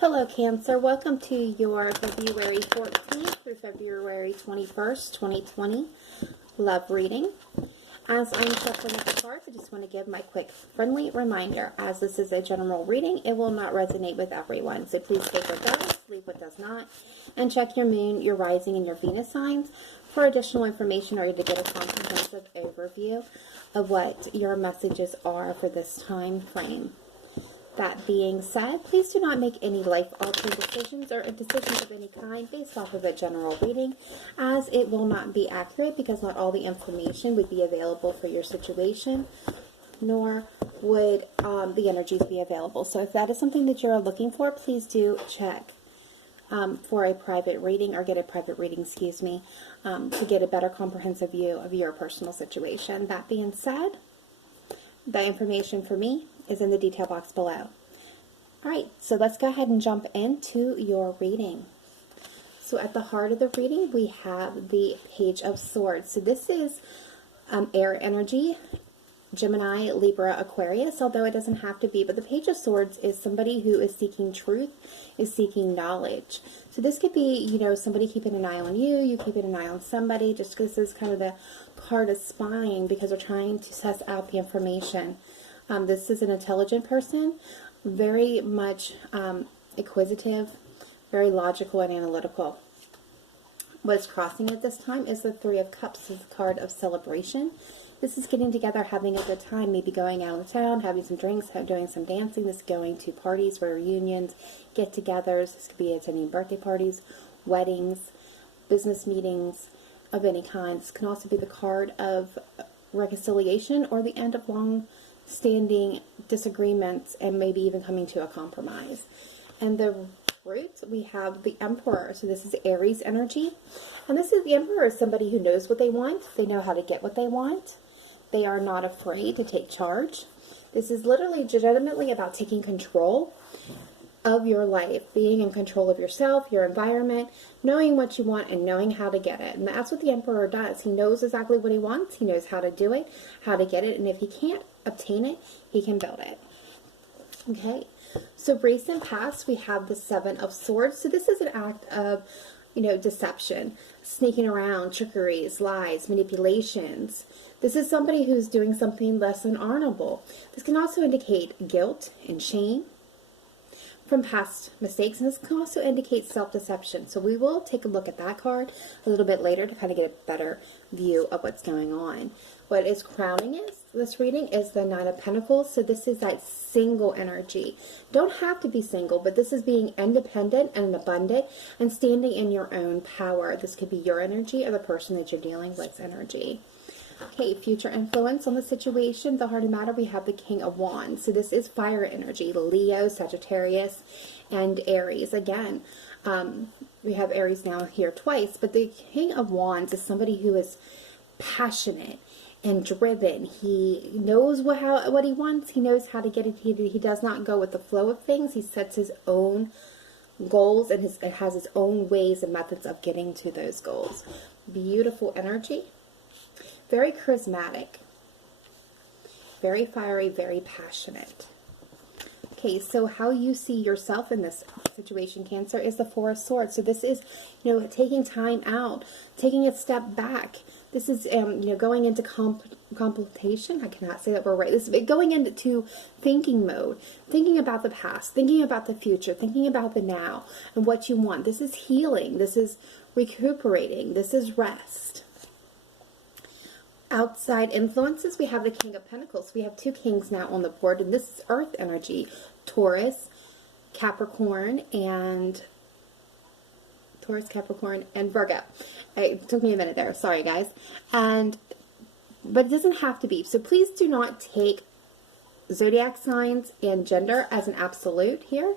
Hello Cancer, welcome to your February 14th through February 21st, 2020 love reading. As I'm shuffling up the cards, I just want to give my quick friendly reminder. As this is a general reading, it will not resonate with everyone. So please take what does, leave what does not, and check your moon, your rising, and your Venus signs for additional information or to get a comprehensive overview of what your messages are for this time frame. That being said, please do not make any life-altering decisions or decisions of any kind based off of a general reading, as it will not be accurate because not all the information would be available for your situation, nor would the energies be available. So if that is something that you're looking for, please do check for a private reading or get a private reading, to get a better comprehensive view of your personal situation. That being said, the information for me is in the detail box below. Alright, so let's go ahead and jump into your reading. So at the heart of the reading, we have the Page of Swords. So this is air energy, Gemini, Libra, Aquarius, although it doesn't have to be. But the Page of Swords is somebody who is seeking truth, is seeking knowledge. So this could be, somebody keeping an eye on you, you keeping an eye on somebody, just because this is kind of the card of spying because they're trying to suss out the information. This is an intelligent person, very much inquisitive, very logical and analytical. What's crossing at this time is the Three of Cups. This is a card of celebration. This is getting together, having a good time, maybe going out of town, having some drinks, doing some dancing. This is going to parties, reunions, get-togethers. This could be attending birthday parties, weddings, business meetings of any kind. This can also be the card of reconciliation or the end of long-standing disagreements and maybe even coming to a compromise. And the root, we have the Emperor. So this is Aries energy. And this is the Emperor is somebody who knows what they want. They know how to get what they want. They are not afraid to take charge. This is literally legitimately about taking control of your life, being in control of yourself, your environment, knowing what you want and knowing how to get it. And that's what the Emperor does. He knows exactly what he wants. He knows how to do it, how to get it. And if he can't obtain it, he can build it. Okay. So recent past, we have the Seven of Swords. So this is an act of, deception, sneaking around, trickeries, lies, manipulations. This is somebody who's doing something less than honorable. This can also indicate guilt and shame from past mistakes, and this can also indicate self-deception. So we will take a look at that card a little bit later to kind of get a better view of what's going on. What is crowning this reading is the Nine of Pentacles. So this is that single energy. Don't have to be single, but this is being independent and abundant and standing in your own power. This could be your energy or the person that you're dealing with's energy. Okay, future influence on the situation. The heart of matter, we have the King of Wands. So this is fire energy, Leo, Sagittarius, and Aries. Again, we have Aries now here twice, but the King of Wands is somebody who is passionate and driven. He knows what he wants. He knows how to get it. He does not go with the flow of things. He sets his own goals and has his own ways and methods of getting to those goals. Beautiful energy. Very charismatic, very fiery, very passionate. Okay, so how you see yourself in this situation, Cancer, is the Four of Swords. So this is, taking time out, taking a step back. This is, going into contemplation. I cannot say that word right. This is going into thinking mode, thinking about the past, thinking about the future, thinking about the now and what you want. This is healing. This is recuperating. This is rest. Outside influences, we have the King of Pentacles. We have two kings now on the board, and this is earth energy, Taurus, Capricorn, and Virgo. It took me a minute there. Sorry, guys. But it doesn't have to be. So please do not take zodiac signs and gender as an absolute here.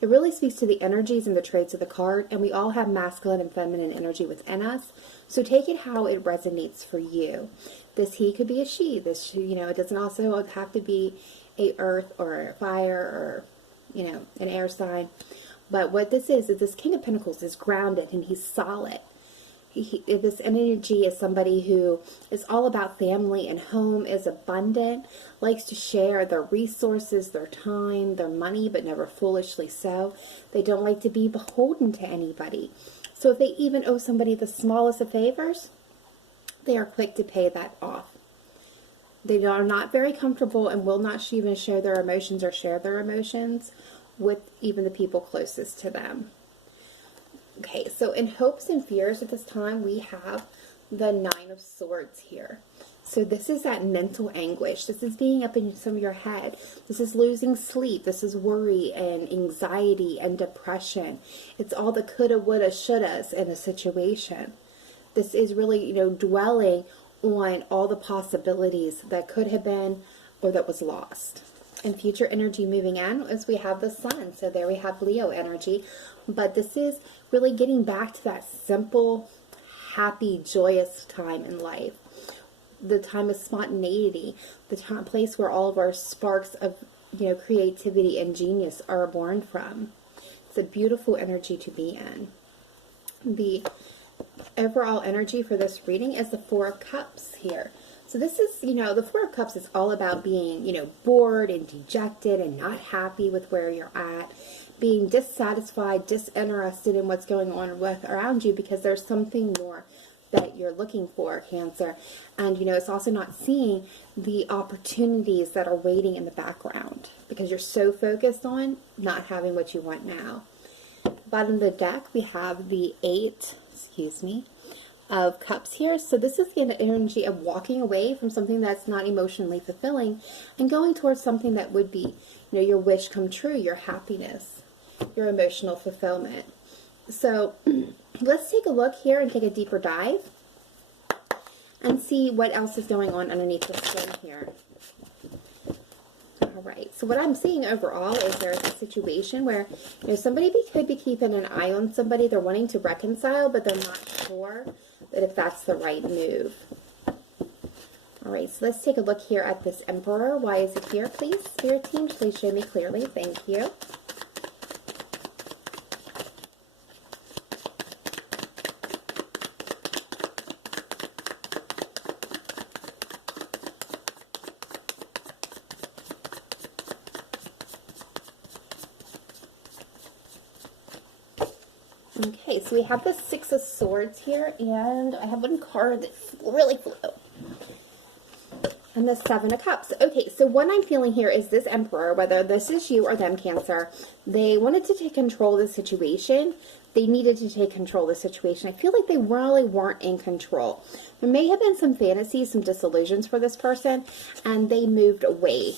It really speaks to the energies and the traits of the card, and we all have masculine and feminine energy within us. So take it how it resonates for you. This he could be a she. This, it doesn't also have to be a earth or a fire or, an air sign. But what this is this King of Pentacles is grounded and he's solid. this energy is somebody who is all about family and home, is abundant, likes to share their resources, their time, their money, but never foolishly so. They don't like to be beholden to anybody. So if they even owe somebody the smallest of favors, they are quick to pay that off. They are not very comfortable and will not even share their emotions or share their emotions with even the people closest to them. Okay, so in hopes and fears at this time, we have the Nine of Swords here. So this is that mental anguish. This is being up in some of your head. This is losing sleep. This is worry and anxiety and depression. It's all the coulda, woulda, shouldas in a situation. This is really, dwelling on all the possibilities that could have been or that was lost. And future energy moving in as we have the Sun. So there we have Leo energy. But this is really getting back to that simple, happy, joyous time in life. The time of spontaneity. The place where all of our sparks of, creativity and genius are born from. It's a beautiful energy to be in. The overall energy for this reading is the Four of Cups here. So this is, the Four of Cups is all about being, bored and dejected and not happy with where you're at, being dissatisfied, disinterested in what's going on around you because there's something more that you're looking for, Cancer. And, it's also not seeing the opportunities that are waiting in the background because you're so focused on not having what you want now. Bottom of the deck, we have the Eight of Cups here. So this is the energy of walking away from something that's not emotionally fulfilling and going towards something that would be, your wish come true, your happiness, your emotional fulfillment. So let's take a look here and take a deeper dive and see what else is going on underneath the skin here. All right, so what I'm seeing overall is there's a situation where somebody could be keeping an eye on somebody. They're wanting to reconcile, but they're not sure that if that's the right move. All right, so let's take a look here at this Emperor. Why is it here, please? Spirit team, please show me clearly. Thank you. Okay, so we have the Six of Swords here, and I have one card that's really blue. And the Seven of Cups. Okay, so what I'm feeling here is this Emperor, whether this is you or them, Cancer, they wanted to take control of the situation. They needed to take control of the situation. I feel like they really weren't in control. There may have been some fantasies, some disillusions for this person, and they moved away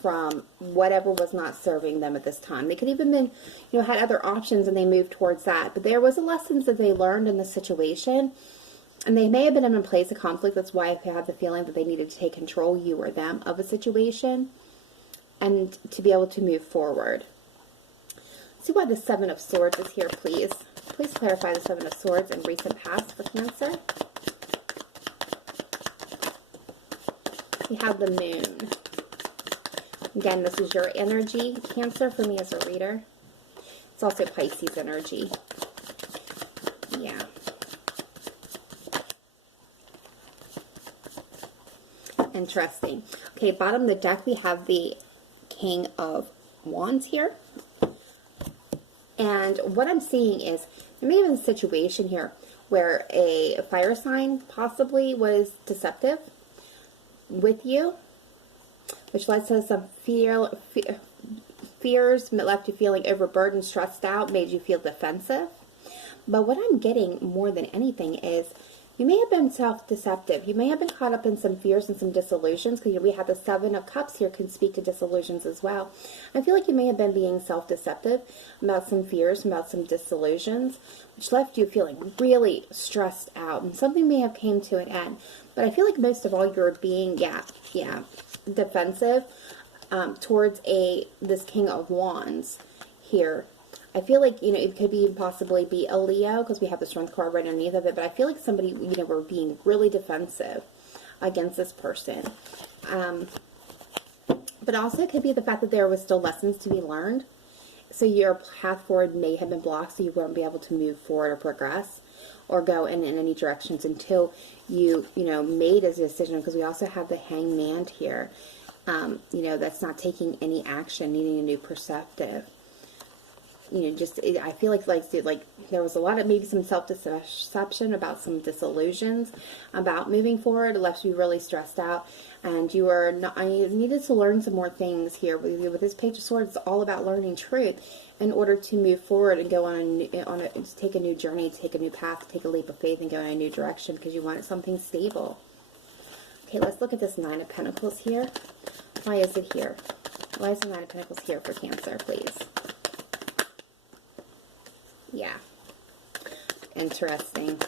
from whatever was not serving them at this time. They could even been, had other options and they moved towards that. But there was a lessons that they learned in the situation. And they may have been in a place of conflict. That's why I had the feeling that they needed to take control, you or them, of a situation and to be able to move forward. See why the Seven of Swords is here, please. Please clarify the Seven of Swords in recent past for Cancer. We have the Moon. Again, this is your energy, Cancer, for me as a reader. It's also Pisces energy. Yeah. Interesting. Okay, bottom of the deck, we have the King of Wands here. And what I'm seeing is there may have been a situation here where a fire sign possibly was deceptive with you, which led to some fears, left you feeling overburdened, stressed out, made you feel defensive. But what I'm getting more than anything is you may have been self-deceptive. You may have been caught up in some fears and some disillusions, because we have the Seven of Cups here, can speak to disillusions as well. I feel like you may have been being self-deceptive about some fears, about some disillusions, which left you feeling really stressed out, and something may have came to an end. But I feel like most of all you're being, defensive towards this King of Wands here. I feel like, it could be possibly be a Leo, because we have the Strength card right underneath of it, but I feel like somebody, were being really defensive against this person. But also it could be the fact that there was still lessons to be learned. So your path forward may have been blocked, so you won't be able to move forward or progress or go in any directions until you made a decision, because we also have the Hangman here, that's not taking any action, needing a new perspective. I feel like there was a lot of maybe some self-deception about some disillusions about moving forward. It left you really stressed out, and you needed to learn some more things here. With this Page of Swords, it's all about learning truth in order to move forward and go to take a new journey, take a new path, take a leap of faith, and go in a new direction, because you want something stable. Okay, let's look at this Nine of Pentacles here. Why is it here? Why is the Nine of Pentacles here for Cancer, please? Yeah. Interesting.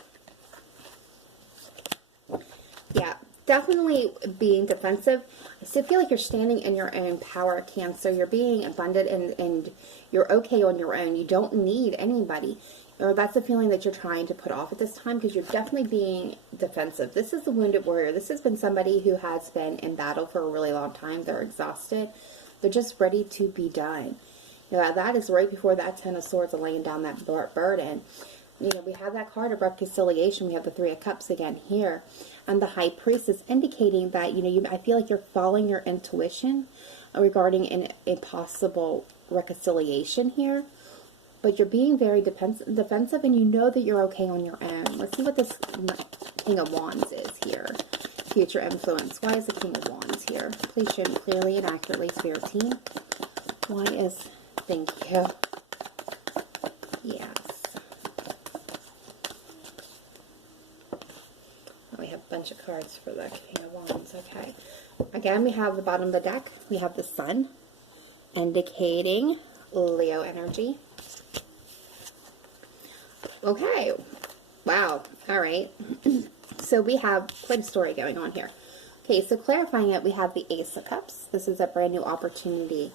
Yeah, definitely being defensive. I still feel like you're standing in your own power, Cancer. You're being abundant and you're okay on your own. You don't need anybody. Or that's the feeling that you're trying to put off at this time, because you're definitely being defensive. This is the Wounded Warrior. This has been somebody who has been in battle for a really long time. They're exhausted. They're just ready to be done. That is right before that Ten of Swords and laying down that burden. We have that card of reconciliation. We have the Three of Cups again here. And the High Priestess indicating that, I feel like you're following your intuition regarding an impossible reconciliation here. But you're being very defensive, and you know that you're okay on your own. Let's see what this King of Wands is here. Future influence. Why is the King of Wands here? Please show me clearly and accurately, Spirit Team. Why is... Thank you. Yes. We have a bunch of cards for the King of Wands. Okay. Again, we have the bottom of the deck. We have the Sun, indicating Leo energy. Okay. Wow. All right. So we have quite a story going on here. Okay, so clarifying it, we have the Ace of Cups. This is a brand new opportunity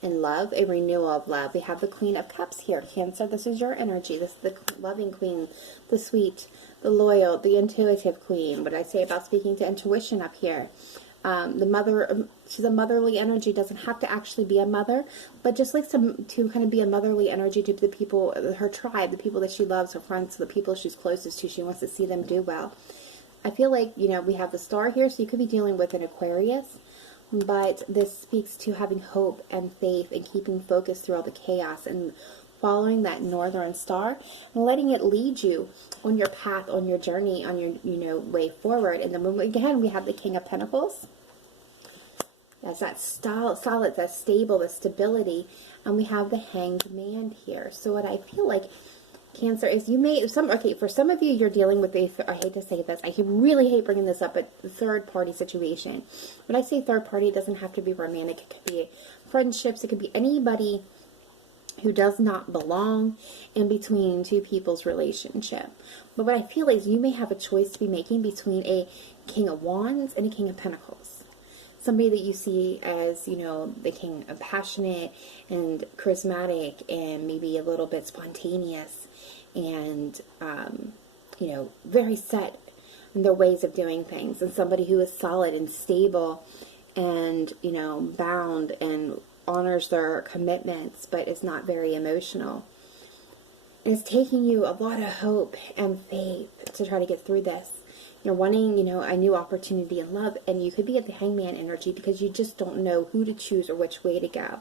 in love, a renewal of love. We have the Queen of Cups here. Cancer, this is your energy. This is the loving queen, the sweet, the loyal, the intuitive queen. What I say about speaking to intuition up here. The mother, she's a motherly energy. Doesn't have to actually be a mother, but just likes to kind of be a motherly energy to the people, her tribe, the people that she loves, her friends, the people she's closest to. She wants to see them do well. I feel like, we have the Star here, so you could be dealing with an Aquarius. But this speaks to having hope and faith and keeping focused through all the chaos and following that northern star and letting it lead you on your path, on your journey, on your, way forward. And then again, we have the King of Pentacles. That's that solid, that stable, the stability. And we have the Hanged Man here. So what I feel like, Cancer, is for some of you, you're dealing with I hate to say this, I really hate bringing this up, but the third party situation. When I say third party, it doesn't have to be romantic. It could be friendships. It could be anybody who does not belong in between two people's relationship. But what I feel is you may have a choice to be making between a King of Wands and a King of Pentacles. Somebody that you see as, the king of passionate and charismatic and maybe a little bit spontaneous and, very set in their ways of doing things. And somebody who is solid and stable and, bound and honors their commitments, but is not very emotional. And it's taking you a lot of hope and faith to try to get through this. You're wanting, a new opportunity in love, and you could be at the Hangman energy because you just don't know who to choose or which way to go.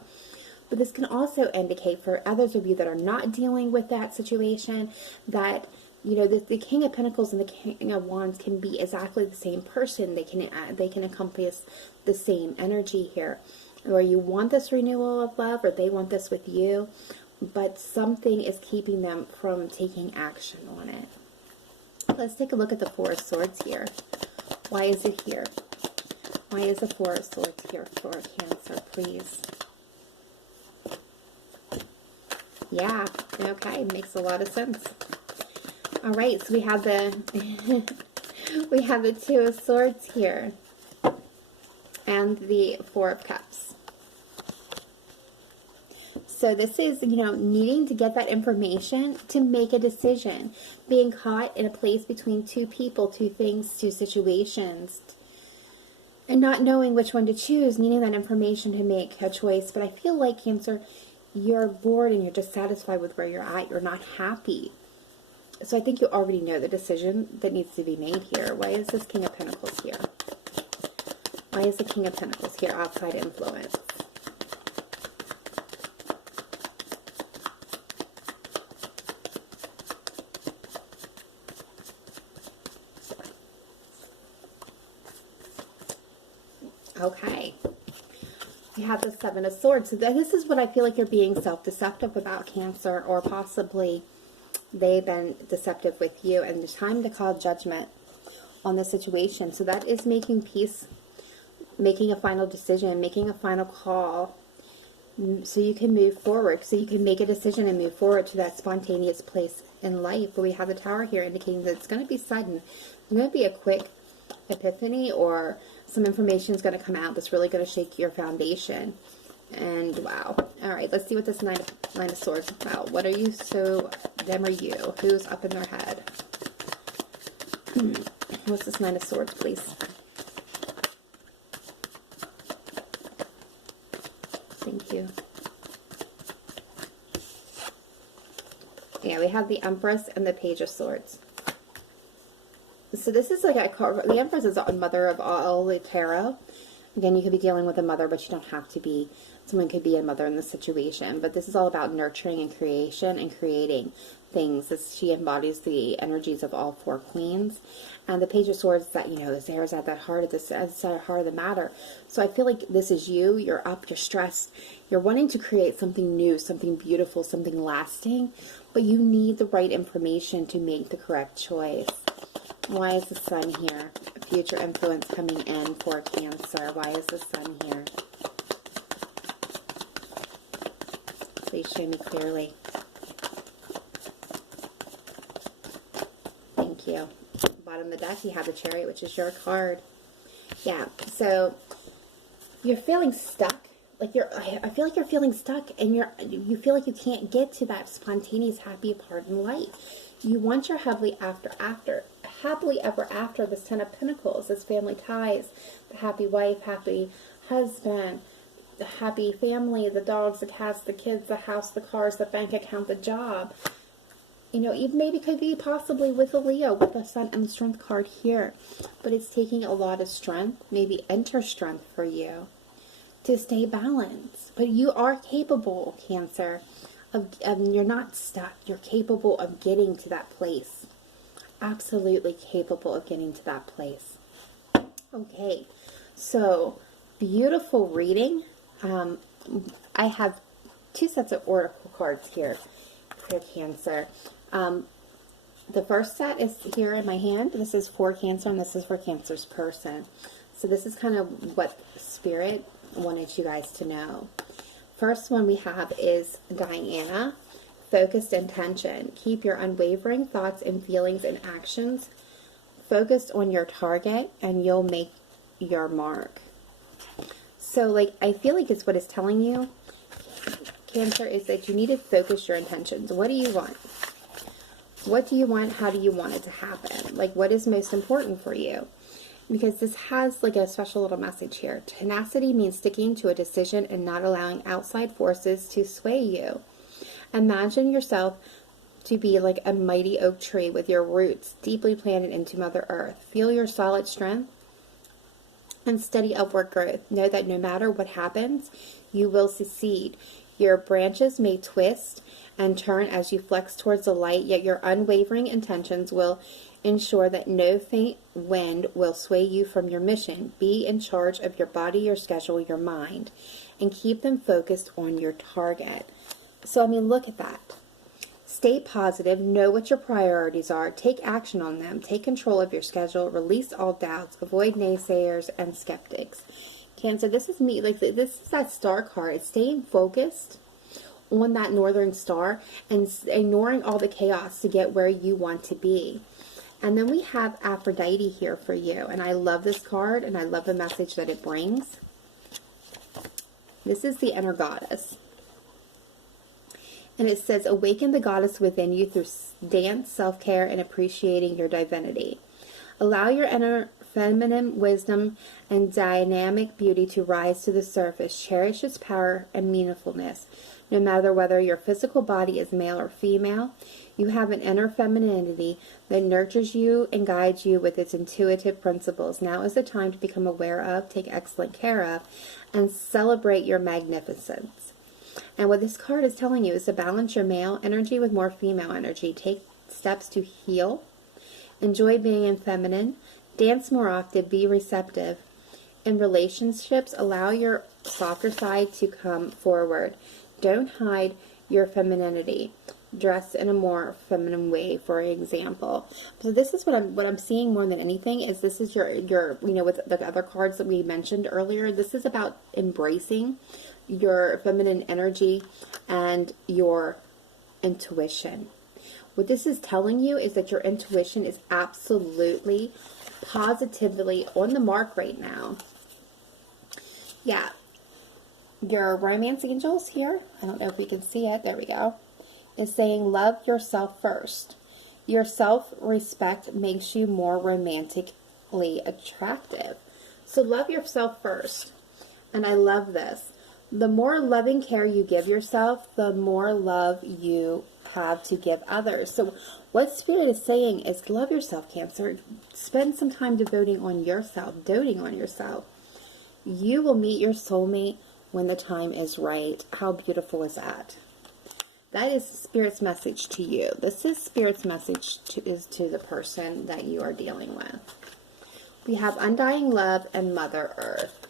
But this can also indicate for others of you that are not dealing with that situation that, the King of Pentacles and the King of Wands can be exactly the same person. They can encompass the same energy here. Or you want this renewal of love, or they want this with you, but something is keeping them from taking action on it. Let's take a look at the Four of Swords here. Why is it here? Why is the Four of Swords here for Cancer, please? Yeah, okay, makes a lot of sense. All right, so we have the we have the Two of Swords here and the Four of Cups. So this is, needing to get that information to make a decision. Being caught in a place between two people, two things, two situations. And not knowing which one to choose, needing that information to make a choice. But I feel like, Cancer, you're bored and you're dissatisfied with where you're at. You're not happy. So I think you already know the decision that needs to be made here. Why is this King of Pentacles here? Why is the King of Pentacles here? Outside influence. Okay. We have the Seven of Swords. So this is what I feel like you're being self-deceptive about, Cancer, or possibly they've been deceptive with you, and it's time to call judgment on the situation. So that is making peace, making a final decision, making a final call, so you can move forward, so you can make a decision and move forward to that spontaneous place in life. But we have the Tower here indicating that it's going to be sudden. It's going to be a quick epiphany, or some information is going to come out that's really going to shake your foundation. And wow. All right, let's see what this Nine of Swords is about. What are you? So them or you? Who's up in their head? What's this Nine of Swords, please? Thank you. Yeah, we have the Empress and the Page of Swords. So this is like a card. The Empress is a mother of all the tarot. Again, you could be dealing with a mother, but you don't have to be. Someone could be a mother in this situation. But this is all about nurturing and creation and creating things. She embodies the energies of all four queens. And the Page of Swords is that, you know, this air is at the heart of this, at the heart of the matter. So I feel like this is you. You're up, you're stressed. You're wanting to create something new, something beautiful, something lasting. But you need the right information to make the correct choice. Why is the Sun here? Future influence coming in for Cancer. Why is the Sun here? Please show me clearly. Thank you. Bottom of the deck, you have the Chariot, which is your card. Yeah, so you're feeling stuck. Like I feel like you're feeling stuck, and you feel like you can't get to that spontaneous, happy part in life. You want your happily ever after, this Ten of Pentacles, this family ties, the happy wife, happy husband, the happy family, the dogs, the cats, the kids, the house, the cars, the bank account, the job. You know, even maybe could be possibly with a Leo, with the Sun and the Strength card here. But it's taking a lot of strength, maybe inner strength for you, to stay balanced. But you are capable, Cancer, you're not stuck. You're capable of getting to that place. Absolutely capable of getting to that place. Okay, so beautiful reading. I have two sets of oracle cards here for Cancer. The first set is here in my hand. This is for Cancer, and this is for Cancer's person. So this is kind of what Spirit wanted you guys to know. First one we have is Diana, focused intention. Keep your unwavering thoughts and feelings and actions focused on your target, and you'll make your mark. So, like, I feel like it's what it's telling you, Cancer, is that you need to focus your intentions. What do you want? What do you want? How do you want it to happen? Like, what is most important for you? Because this has like a special little message here. Tenacity means sticking to a decision and not allowing outside forces to sway you. Imagine yourself to be like a mighty oak tree with your roots deeply planted into Mother Earth. Feel your solid strength and steady upward growth. Know that no matter what happens, you will succeed. Your branches may twist and turn as you flex towards the light, yet your unwavering intentions will ensure that no faint wind will sway you from your mission. Be in charge of your body, your schedule, your mind, and keep them focused on your target. So, I mean, look at that. Stay positive. Know what your priorities are. Take action on them. Take control of your schedule. Release all doubts. Avoid naysayers and skeptics. Cancer, this is me. Like, this is that star card. It's staying focused on that northern star and ignoring all the chaos to get where you want to be. And then we have Aphrodite here for you. And I love this card, and I love the message that it brings. This is the inner goddess. And it says, awaken the goddess within you through dance, self-care, and appreciating your divinity. Allow your inner feminine wisdom and dynamic beauty to rise to the surface. Cherish its power and meaningfulness. No matter whether your physical body is male or female, you have an inner femininity that nurtures you and guides you with its intuitive principles. Now is the time to become aware of, take excellent care of, and celebrate your magnificence. And what this card is telling you is to balance your male energy with more female energy. Take steps to heal. Enjoy being in feminine. Dance more often. Be receptive. In relationships, allow your softer side to come forward. Don't hide your femininity. Dress in a more feminine way, for example. So this is what I'm seeing more than anything is this is your with the other cards that we mentioned earlier. This is about embracing your feminine energy and your intuition. What this is telling you is that your intuition is absolutely, positively on the mark right now. Yeah. Your romance angels here, I don't know if we can see it, there we go, is saying love yourself first. Your self-respect makes you more romantically attractive. So love yourself first. And I love this. The more loving care you give yourself, the more love you have to give others. So what Spirit is saying is love yourself, Cancer. Spend some time devoting on yourself, doting on yourself. You will meet your soulmate when the time is right. How beautiful is that? That is Spirit's message to you. This is Spirit's message to the person that you are dealing with. We have undying love and Mother Earth.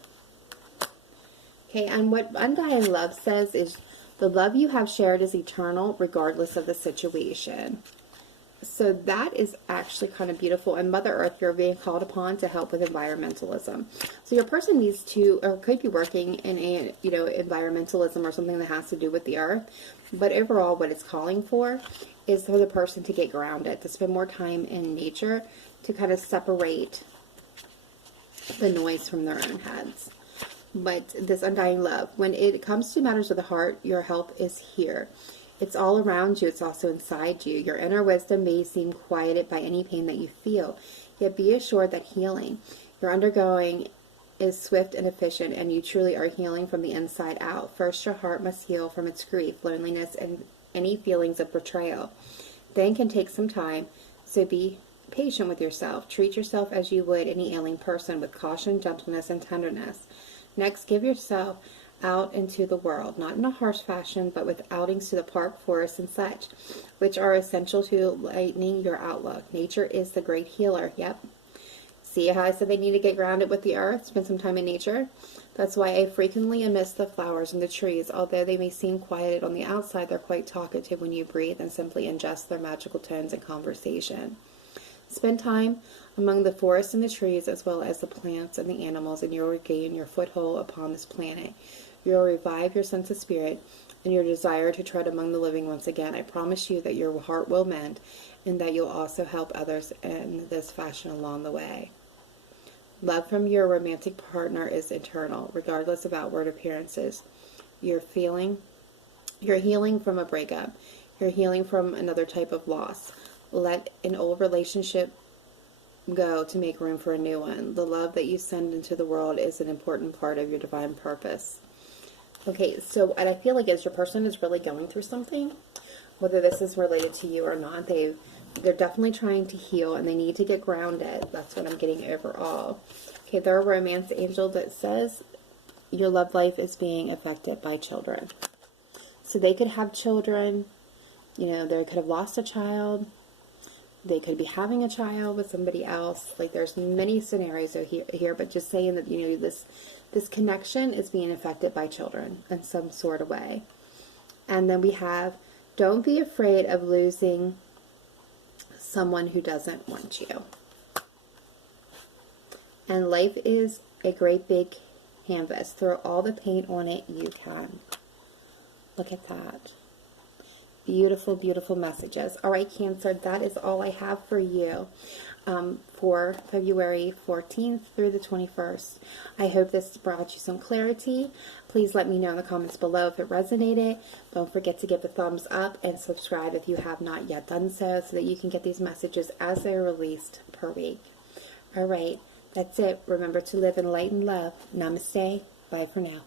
Okay, and what undying love says is the love you have shared is eternal regardless of the situation. So that is actually kind of beautiful. And Mother Earth, you're being called upon to help with environmentalism. So your person needs to, or could be working in a, environmentalism or something that has to do with the earth. But overall, what it's calling for is for the person to get grounded, to spend more time in nature, to kind of separate the noise from their own heads. But this undying love, when it comes to matters of the heart, your help is here. It's all around you. It's also inside you. Your inner wisdom may seem quieted by any pain that you feel, yet be assured that healing you're undergoing is swift and efficient, and you truly are healing from the inside out. First, your heart must heal from its grief, loneliness, and any feelings of betrayal. Then can take some time, so be patient with yourself. Treat yourself as you would any ailing person, with caution, gentleness, and tenderness. Next, give yourself out into the world, not in a harsh fashion, but with outings to the park, forest, and such, which are essential to lightening your outlook. Nature is the great healer. Yep. See how I said they need to get grounded with the earth, spend some time in nature? That's why I frequently amidst the flowers and the trees. Although they may seem quieted on the outside, they're quite talkative when you breathe and simply ingest their magical tones and conversation. Spend time among the forests and the trees, as well as the plants and the animals, and you'll regain your foothold upon this planet. You'll revive your sense of spirit and your desire to tread among the living once again. I promise you that your heart will mend, and that you'll also help others in this fashion along the way. Love from your romantic partner is eternal, regardless of outward appearances. You're healing from a breakup. You're healing from another type of loss. Let an old relationship go to make room for a new one. The love that you send into the world is an important part of your divine purpose. Okay, so what I feel like is your person is really going through something, whether this is related to you or not. They're definitely trying to heal, and they need to get grounded. That's what I'm getting overall. Okay, they're a romance angel that says your love life is being affected by children. So they could have children, they could have lost a child. They could be having a child with somebody else. Like, there's many scenarios here, but just saying that, this connection is being affected by children in some sort of way. And then we have, don't be afraid of losing someone who doesn't want you. And life is a great big canvas. Throw all the paint on it you can. Look at that. Beautiful, beautiful messages. All right, Cancer, that is all I have for you for February 14th through the 21st. I hope this brought you some clarity. Please let me know in the comments below if it resonated. Don't forget to give a thumbs up and subscribe if you have not yet done so that you can get these messages as they're released per week. All right, That's it. Remember to live in light and love. Namaste. Bye for now.